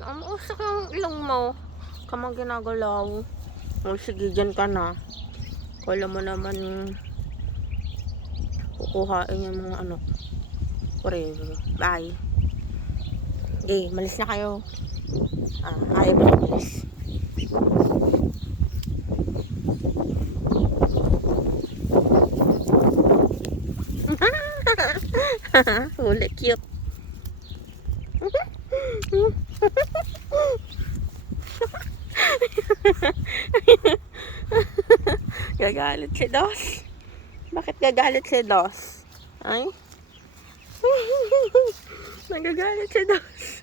Usak yung ilong mo. Kamang ginagalaw. O sige, dyan ka na. Kala mo naman kukuhain yung mga ano. Forever. Bye. Okay, malis na kayo. Ayaw mo na malis. Huli, cute. Gagalit si Dos. Bakit gagalit si Dos? Ay? Nagagalit si Dos.